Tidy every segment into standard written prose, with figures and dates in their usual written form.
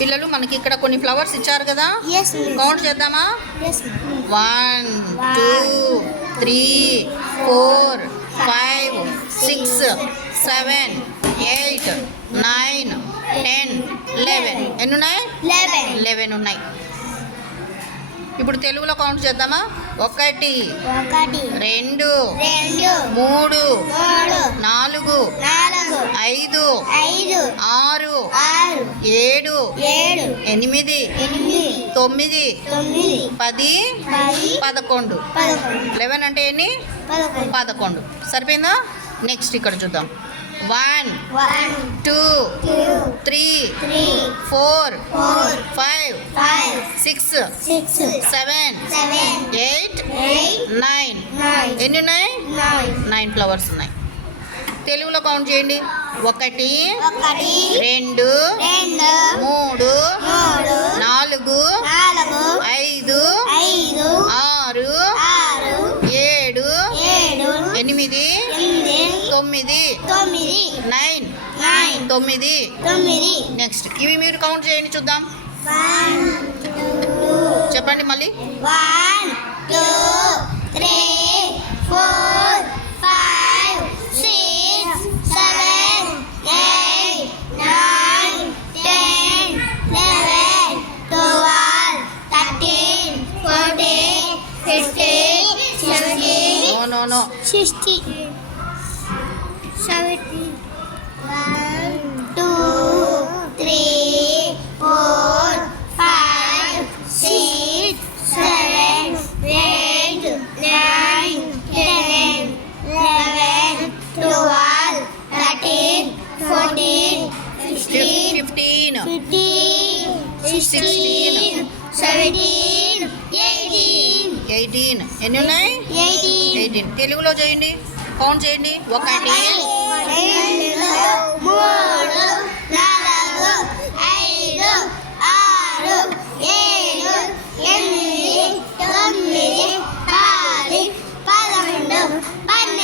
పిల్లలు మనకి ఇక్కడ కొన్ని ఫ్లవర్స్ ఇచ్చారు కదా, కౌంట్ చేద్దామా? 1 2 3 4 5 6 7 8 9 10 11. ఎన్ని ఉన్నాయి? 11 ఉన్నాయి. ఇప్పుడు తెలుగులో కౌంట్ చేద్దామా? 1 2 3 4 5 6 7 8 9 10 11. 11 అంటే ఎన్ని? 11. సరిపోయిందా? నెక్స్ట్ ఇక్కడ చూద్దాం. 1 2 3 4 5 6 7 8 9. ఎన్ని ఉన్నాయి? 9 ఫ్లవర్స్ ఉన్నాయి. తెలుగులో కౌంట్ చేయండి. 1 2 3 4 5 6 7 8 9 9. నెక్స్ట్ ఇవి మీరు కౌంట్ చేయండి చూద్దాం. చెప్పండి మళ్ళీ. 1 2 3 4 5 6 7 8 9 10 11 12 13 14 15 16. No. 16 17. 1 2 3 4 5 6 7 8 9 10 11 12 13 14 15 16 17 18. ఎన్ని ఉన్నాయి? 18. తెలుగులో చేయండి, కౌంట్ చేయండి. 1 2 3 4 5 6 7 8 9 10 11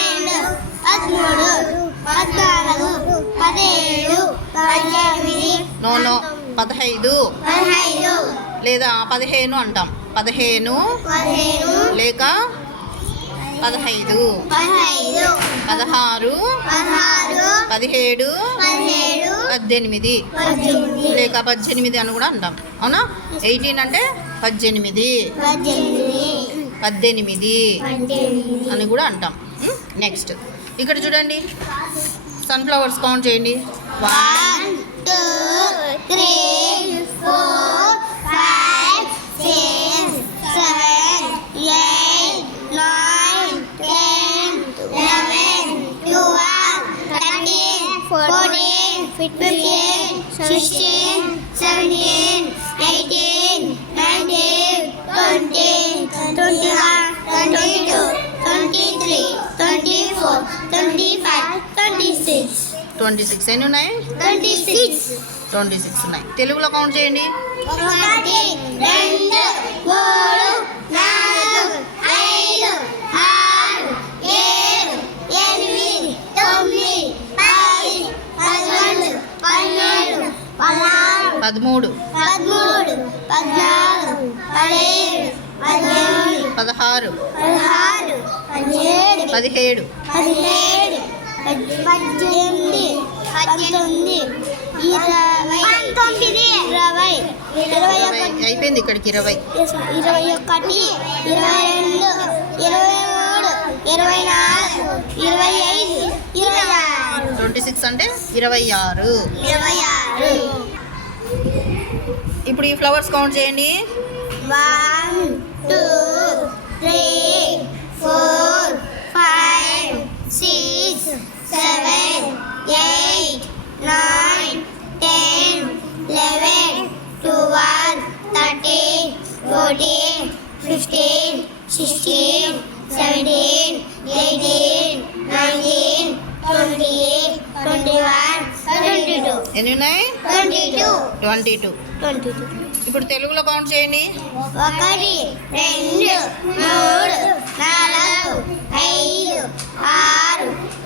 12 13 14 15 17 నో 15 లేదా 15 అంటాం. 15 లేక 15 16 17 18 లేక 18 అని కూడా అంటాం. అవునా? 18 అంటే 18 అని కూడా అంటాం. నెక్స్ట్ ఇక్కడ చూడండి, సన్ఫ్లవర్స్ కౌంట్ చేయండి. 1 2 3 4 5 6 7 8 9 10 11 12 13 14 15 16 17 18 19 20 21 22 23 24 25 26. 26 ఎన్ని ఉన్నాయి? 26 ఉన్నాయి. తెలుగులో కౌంట్ చేయండి. 1 2 3 4 5 6 7 8 9 10 11 12 13 14 15 16 17 18 అయిపోయింది. ఇక్కడికి 20 21 22 23 24 25 26 26 అంటే 26. ఇప్పుడు ఈ ఫ్లవర్స్ కౌంట్ చేయండి. 1 2 3 4 5 6 7 8 9 10 11 12 13 14 15 16 17 18 19 20 21 22. ఎన్ని ఉన్నాయి? 22. ఇప్పుడు తెలుగులో కౌంట్ చేయండి. 1 2 3 4 5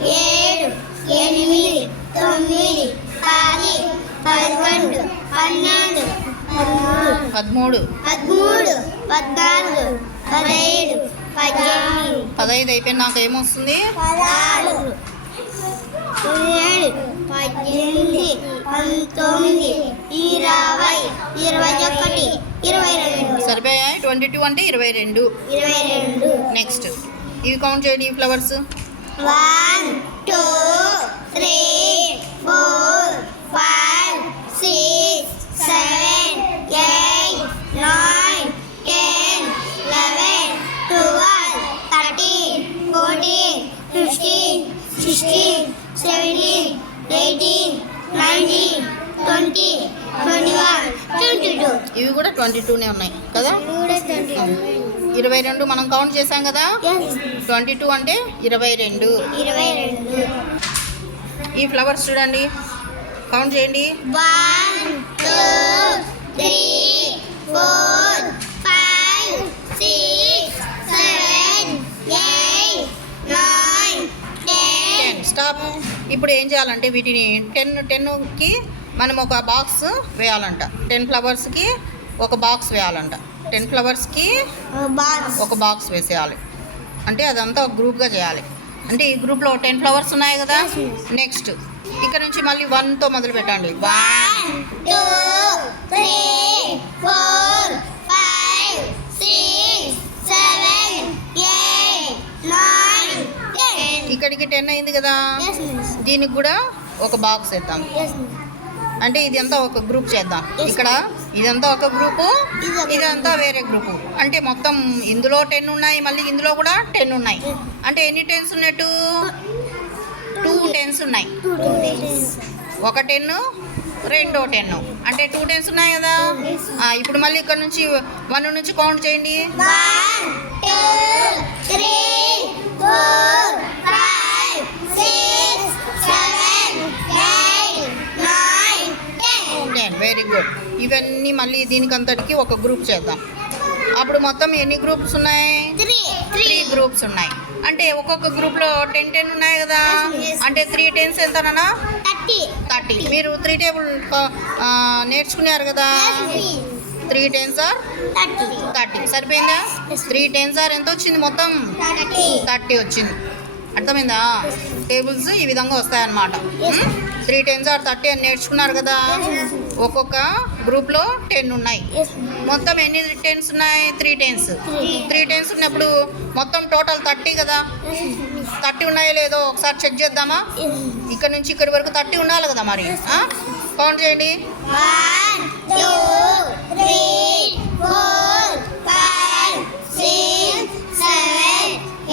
6 7 8 9 10 11 12 13 14 15 15 అయిపోయిన నాకు ఏమొస్తుంది 16 17 18 19 20 21 22 సరిపోయాయి. 22 అంటే 22. నెక్స్ట్ ఇవి కౌంట్ చేయండి ఈ ఫ్లవర్స్. 1 2 3 4 5 6 7 8 9 10 11 12 13 14 15 16 17 18 19 20 21 22. ఇవి కూడా 22నే ఉన్నాయి కదా. 22 మనం కౌంట్ చేసాం కదా. 22 అంటే 22. ఈ ఫ్లవర్స్ చూడండి, కౌంట్ చేయండి. 1 2 3 4 5 6 7 8 9 10. స్టాప్. ఇప్పుడు ఏం చేయాలంటే వీటిని 10కి మనం ఒక బాక్స్ వేయాలంట. 10 ఫ్లవర్స్కి ఒక బాక్స్ వేయాలంట. 10 ఫ్లవర్స్కి ఒక బాక్స్ వేసేయాలి. అంటే అదంతా ఒక గ్రూప్గా చేయాలి. అంటే ఈ గ్రూప్లో 10 ఫ్లవర్స్ ఉన్నాయి కదా. నెక్స్ట్ ఇక్కడ నుంచి మళ్ళీ 1తో మొదలు పెట్టండి. 1 2 3 4 5 6 7 8 9 10. ఇక్కడికి 10 అయింది కదా. దీనికి కూడా ఒక బాక్స్ వేద్దాం. అంటే ఇదంతా ఒక గ్రూప్ చేద్దాం. ఇక్కడ ఇదంతా ఒక గ్రూపు, ఇదంతా వేరే గ్రూపు. అంటే మొత్తం ఇందులో 10 ఉన్నాయి, మళ్ళీ ఇందులో కూడా 10 ఉన్నాయి. అంటే ఎన్ని 10s ఉన్నట్టు? 2 10s ఉన్నాయి. ఒక 10 రెండో 10 అంటే 2 10s ఉన్నాయి కదా. ఇప్పుడు మళ్ళీ ఇక్కడ నుంచి 1 నుంచి కౌంట్ చేయండి. 1 2 3 4 5 6 7 8 9 10. Very good. ఇవన్నీ మళ్ళీ దీనికి అంతటికి ఒక గ్రూప్ చేద్దాం. అప్పుడు మొత్తం ఎన్ని గ్రూప్స్ ఉన్నాయి? 3 గ్రూప్స్ ఉన్నాయి. అంటే ఒక్కొక్క గ్రూప్లో 10 10 ఉన్నాయి కదా. అంటే 3 10s ఎంతనా? 30. మీరు 3 టేబుల్ నేర్చుకున్నారు కదా. 3 10s are 30. సరిపోయిందా? 3 10s are ఎంత వచ్చింది? మొత్తం 30 వచ్చింది. అర్థమైందా? టేబుల్స్ ఈ విధంగా వస్తాయన్నమాట. 3 10s are 30 అని నేర్చుకున్నారు కదా. ఒక్కొక్క గ్రూప్లో 10 ఉన్నాయి. మొత్తం ఎన్ని 10s ఉన్నాయి? 3 10s. 3 10s ఉన్నప్పుడు మొత్తం టోటల్ 30 కదా. 30 ఉన్నాయో లేదో ఒకసారి చెక్ చేద్దామా? ఇక్కడ నుంచి ఇక్కడి వరకు 30 ఉండాలి కదా. మరి కౌంట్ చేయండి. 1 2 3 4 5 6 7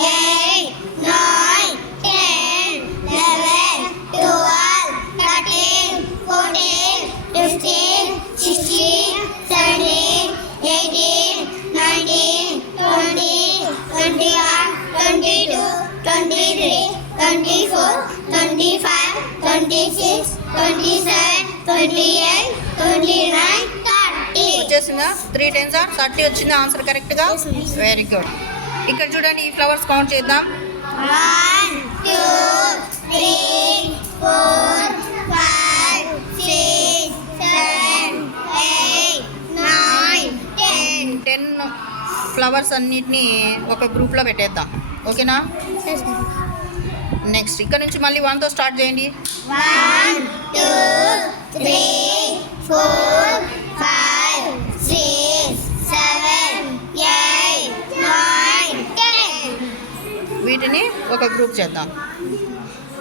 8 9 10 11 12 13 14 15 16 17 18 19 20 21 22 23 24 25 26 27 28 29 30. వచ్చేసిందా? 3 10s are 30 వచ్చింది ఆన్సర్ కరెక్ట్గా. Very good. ఇక్కడ చూడండి, ఈ ఫ్లవర్స్ కౌంట్ చేద్దాం. 1 2 3 4 5 6 7 8 9 10. 10 ఫ్లవర్స్ అన్నిటినీ ఒక గ్రూప్లో పెట్టేద్దాం. ఓకేనా? నెక్స్ట్ ఇక్కడ నుంచి మళ్ళీ 1తో స్టార్ట్ చేయండి. 1 2 3 4 5 6 7 8 9 10. వీటిని ఒక గ్రూప్ చేద్దాం.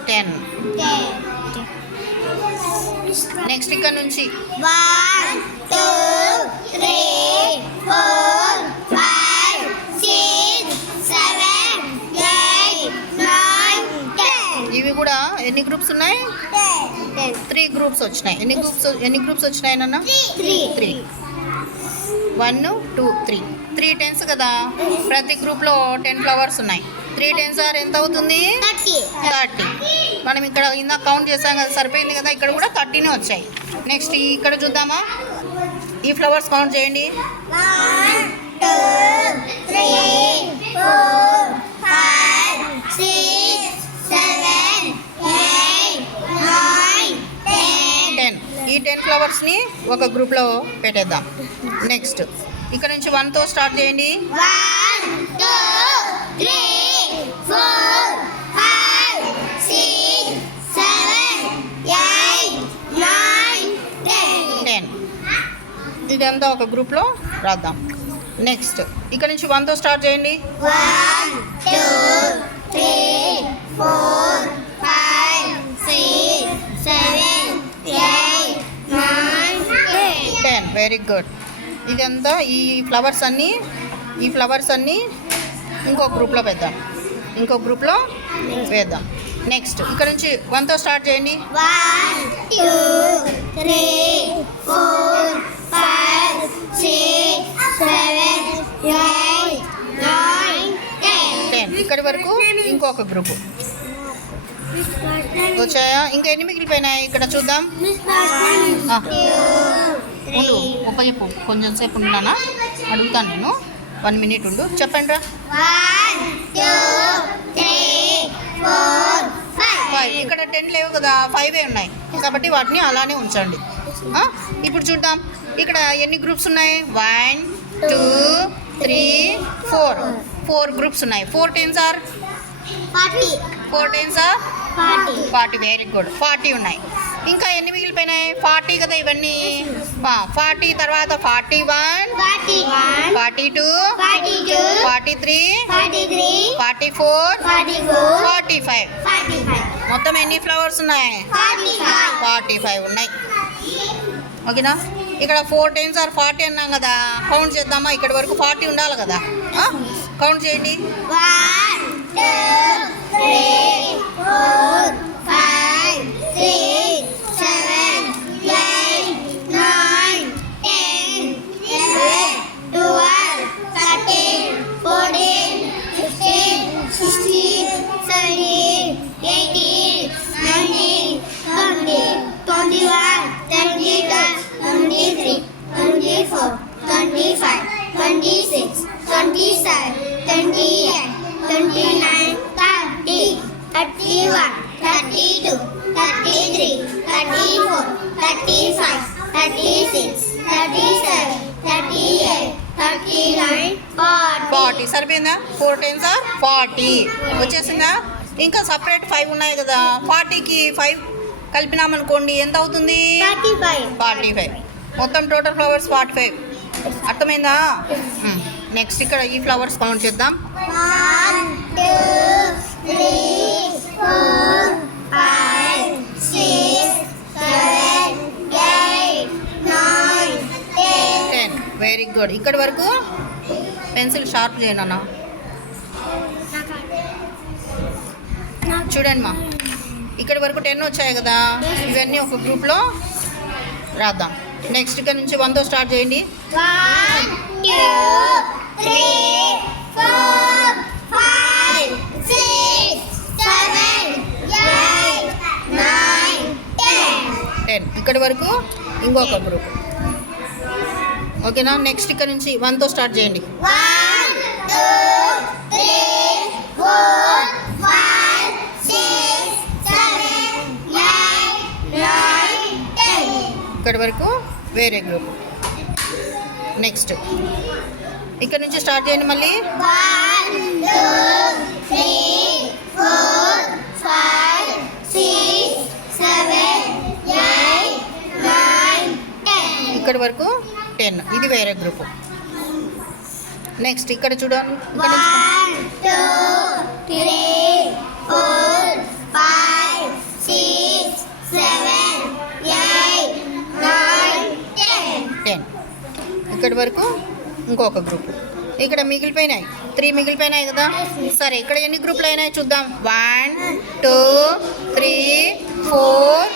10. నెక్స్ట్ ఇక్కడ నుంచి 1 2 3 4 5 6 7 8 9 10. ఇవి కూడా ఎన్ని గ్రూప్స్ ఉన్నాయి? 3 గ్రూప్స్ వచ్చినాయి. ఎన్ని గ్రూప్స్ వచ్చినాయి నాన్న? 3. 1 2 3. 3 10s కదా. ప్రతి గ్రూప్లో 10 ఫ్లవర్స్ ఉన్నాయి. 3 10s are ఎంత అవుతుంది? 30. మనం ఇక్కడ ఇందాక కౌంట్ చేసాం కదా, సరిపోయింది కదా. ఇక్కడ కూడా 30నే వచ్చాయి. నెక్స్ట్ ఇక్కడ చూద్దామా? ఈ ఫ్లవర్స్ కౌంట్ చేయండి. 1 2 3 4 5 6 7 8 9 10. 10. ఈ ఈ 10 ఫ్లవర్స్ని ఒక గ్రూప్లో పెట్టేద్దాం. నెక్స్ట్ ఇక్కడ నుంచి 1తో స్టార్ట్ చేయండి. 1 2 3 4 5 6 7 8 9 10. 10 ఇదంతా ఒక గ్రూప్లో రాద్దాం. నెక్స్ట్ ఇక్కడ నుంచి 1తో స్టార్ట్ చేయండి. 1 2 3 4 5 6 7 8 9 10 వెరీ గుడ్. ఇదంతా ఈ ఫ్లవర్స్ అన్నీ ఇంకో గ్రూప్లో వేద్దాం. నెక్స్ట్ ఇక్కడ నుంచి 1తో స్టార్ట్ చేయండి. 1 2 3 4 5 6 7 8 9 10 ఇక్కడి వరకు ఇంకొక గ్రూపు వచ్చాయా? ఇంకా ఎన్ని మిగిలిపోయినాయి ఇక్కడ చూద్దాం. ఉండు చెప్పు, కొంచెం సేపు ఉన్నానా అడుగుతాను నేను. 1 minute ఉండు, చెప్పండి రా. 1 2 3 4 5 ఇక్కడ 10 లేవు కదా, 5 ఉన్నాయి కాబట్టి వాటిని అలానే ఉంచండి. ఇప్పుడు చూద్దాం ఇక్కడ ఎన్ని గ్రూప్స్ ఉన్నాయి. 1 2 3 4 గ్రూప్స్ ఉన్నాయి. 4 10s are 40 వెరీ గుడ్. 40 ఉన్నాయి. ఇంకా ఎన్ని మిగిలిపోయినాయి? 40 కదా ఇవన్నీ. 40 తర్వాత 41 42 43 44 45 మొత్తం ఎన్ని ఫ్లవర్స్ ఉన్నాయి? 45 ఉన్నాయి. ఓకేనా? ఇక్కడ 4 10s are 40 అన్నాం కదా, కౌంట్ చేద్దామా? ఇక్కడి వరకు 40 ఉండాలి కదా, కౌంట్ చేయండి. 1 2 3 4 5 6 7 8 9 10 11 12 13 14 15 16 17 18 19 20 21 22 23 24 25 26 27 28 29 30 31 32 33 34 35 36 37 38 39 40 సరిపోయిందా? 4 10s are 40 వచ్చేసిందా? ఇంకా సపరేట్ 5 ఉన్నాయి కదా, 40కి 5 కలిపినామనుకోండి ఎంత అవుతుంది? 45. మొత్తం టోటల్ ఫ్లవర్స్ 45. అర్థమైందా? నెక్స్ట్ ఇక్కడ ఈ ఫ్లవర్స్ కౌంట్ చేద్దాం. 1 2 3 4 5 6 7 8 9 10 వెరీ గుడ్. ఇక్కడి వరకు పెన్సిల్ షార్ప్ చేయండి అన్న. చూడండి మా, ఇక్కడి వరకు 10 వచ్చాయి కదా, ఇవన్నీ ఒక గ్రూప్లో రాద్దాం. నెక్స్ట్ ఇక్కడ నుంచి 1తో స్టార్ట్ చేయండి. 1 2 3 4 5 6 7 8 9 10 ఇక్కడి వరకు ఇంకొక గ్రూప్. ఓకేనా? నెక్స్ట్ ఇక్కడ నుంచి 1తో స్టార్ట్ చేయండి. 1 2 3 4 5 6 7 8 9 10 ఇక్కడి వరకు వేరే గ్రూప్. నెక్స్ట్ ఇక్కడ నుంచి స్టార్ట్ చేయండి మళ్ళీ. 1 2 3 4 5 6 7 8 9 10 ఇక్కడి వరకు 10. ఇది వేరే గ్రూప్. నెక్స్ట్ ఇక్కడ చూడండి. ఇక్కడ నుంచి 1 2 3 4 5 6 7 8 9 10 ఇక్కడి వరకు ఇంకొక గ్రూప్. ఇక్కడ మిగిలిపోయినాయి 3 మిగిలిపోయినాయి కదా. సరే ఇక్కడ ఎన్ని గ్రూపులు అయినాయి చూద్దాం. 1 2 3 4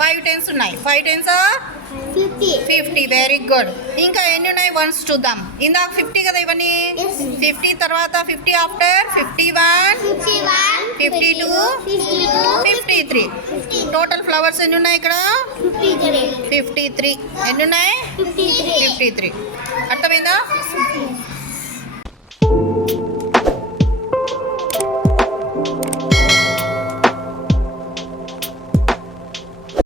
5 10s ఉన్నాయి. 5 10s are 50 వెరీ గుడ్. ఇంకా ఎన్ని ఉన్నాయి వన్స్ చూద్దాం. ఇందాక 50 కదా ఇవన్నీ. 50 తర్వాత 50 ఆఫ్టర్ 51 52 53 టోటల్ ఫ్లవర్స్ ఎన్ని ఉన్నాయి ఇక్కడ? 53. ఎన్ని ఉన్నాయి? 53. అర్థమైందా?